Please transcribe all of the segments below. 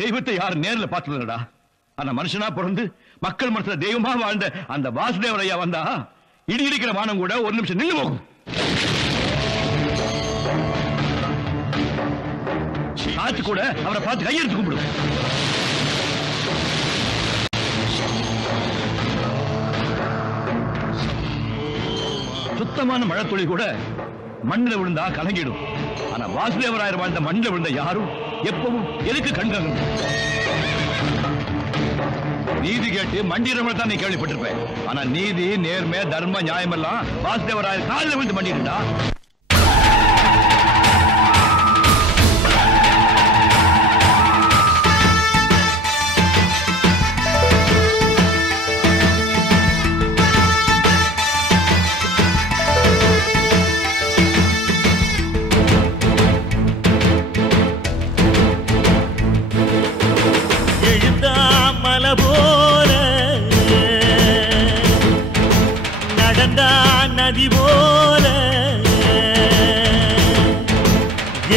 தெய்வத்தை யாரும் நேர்ல பார்த்ததுடா. ஆனா மனுஷனா பிறந்து மக்கள் மனசுல தெய்வமா வாழ்ந்த அந்த வாசுதேவர் ஐயா வந்தா இடி இடிக்கிற வானம் கூட ஒரு நிமிஷம் நின்று போகும். காத்து கூட அவரை பார்த்து கையெடுத்து கும்பிடும். சுத்தமான மழை துளி கூட மண்ணில் விழுந்தா கலங்கிடும். ஆனா வாசுதேவராயர் வாழ்ந்த மண்ணில் விழுந்த யாரும் எப்பவும் எதுக்கு கண்கள் நீதி கேட்டு மண்டிரவனை தான் நீ கேள்விப்பட்டிருப்பேன். ஆனா நீதி நேர்மை தர்ம நியாயம் எல்லாம் வாசுதேவராயர் காலில் விழுந்து மண்டிருந்தா. நதி போல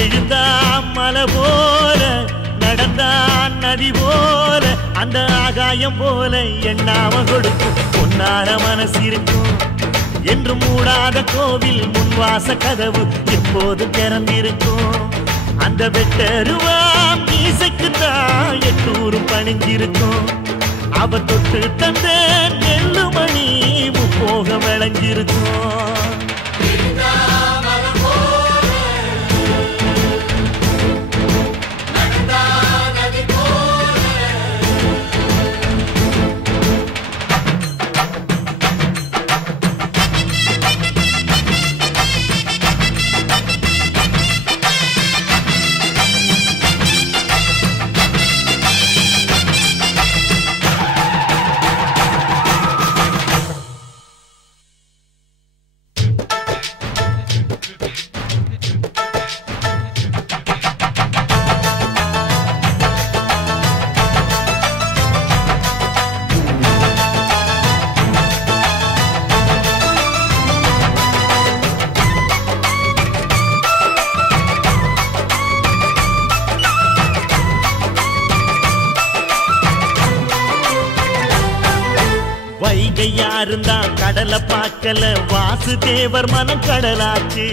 எழுந்தான் மலை போல நடந்தான் நதி போல அந்த ஆகாயம் போல எண்ணாம கொடுக்கும் பொன்னார மனசு இருக்கும் என்று மூடாத கோவில் முன்வாச கதவு எப்போது திறந்திருக்கும். அந்த வெட்டருவாம் மீசைக்குத்தான் 800 பணிஞ்சிருக்கும். அவ தொட்டு தந்த நெல்லுமணி முப்போக விளைஞ்சிருக்கும். வைகையாருந்தா கடலை பார்க்கல வாசுதேவர் மனம் கடலாச்சு.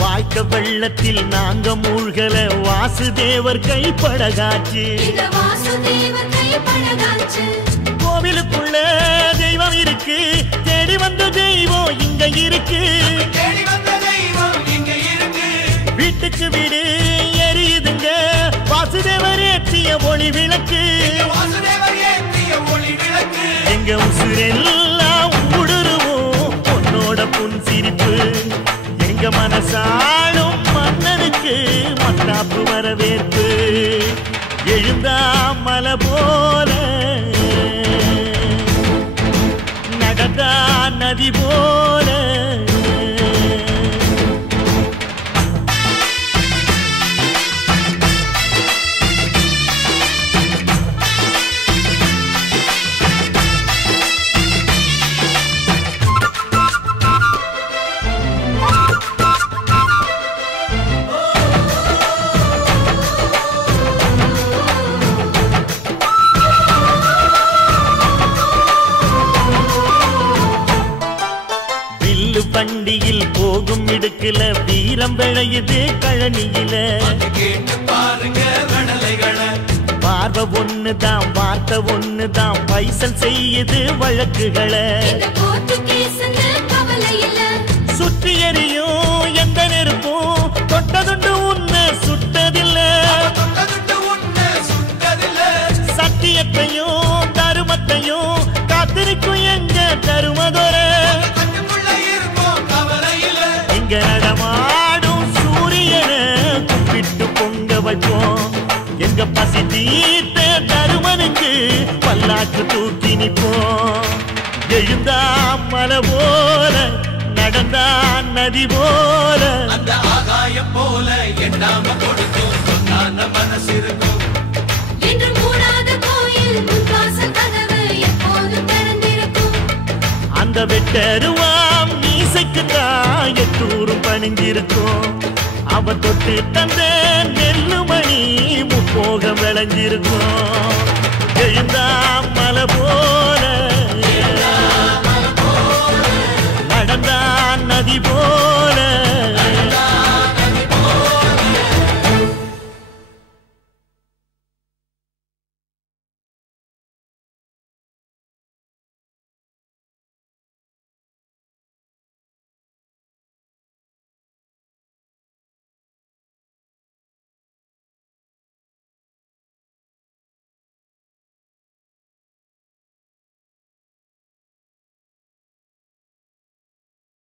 வாய்க்க வெள்ளத்தில் நாங்க மூழ்கல வாசுதேவர் கைப்படகாச்சு. கோவிலுக்குள்ள தெய்வம் இருக்கு தேடி வந்த தெய்வம் இங்க இருக்கு. வீட்டுக்கு வீடு எரியுதுங்க வாசுதேவர் ஏற்றிய ஒளி விளக்கு. எங்க உசுரெல்லாம் ஊடுருவோம் உன்னோட புன்சிரிப்பு. எங்க மனசாலும் மன்னனுக்கு மத்தாப்பு வரவேற்பு. எழுந்தா மலை போல நடந்தா நதி போல வண்டியில் போகும் இடுக்குல வீரம் விளையுது கழனியில. பார்வை ஒண்ணுதான் வார்த்தை ஒண்ணுதான் பைசல் செய்யுது வழக்குகளை. சுற்றி எறியும் எந்த நெருப்பும் தொட்டதுண்டு உன்னை சுட்டதில்லை. சத்தியத்தையும் தருமத்தையும் காத்திருக்கும் எங்க தருமதொர. இங்க நடமாடும் சூரியனை கும்பிட்டு பொங்க வைப்போம். எங்க பசி தீர்த்த தருமனுக்கு பல்லாக்கு தூக்கி நிற்போம். எழுந்தா மலை போல நடந்தா நதி போல அந்த ஆகாயம் போல எண்ணாம கொடுக்கும் சொன்னான மனசு இருக்கும். என்று மூடாத கோயில் முன்வாசல் கதவு எப்போதும் திறந்திருக்கும். அந்த வெட்டருவாம் மீசைக்குத்தான் 800 பணிஞ்சிருக்கும். அவ தொட்டு தந்த நெல் விளைஞ்சிருக்கும்.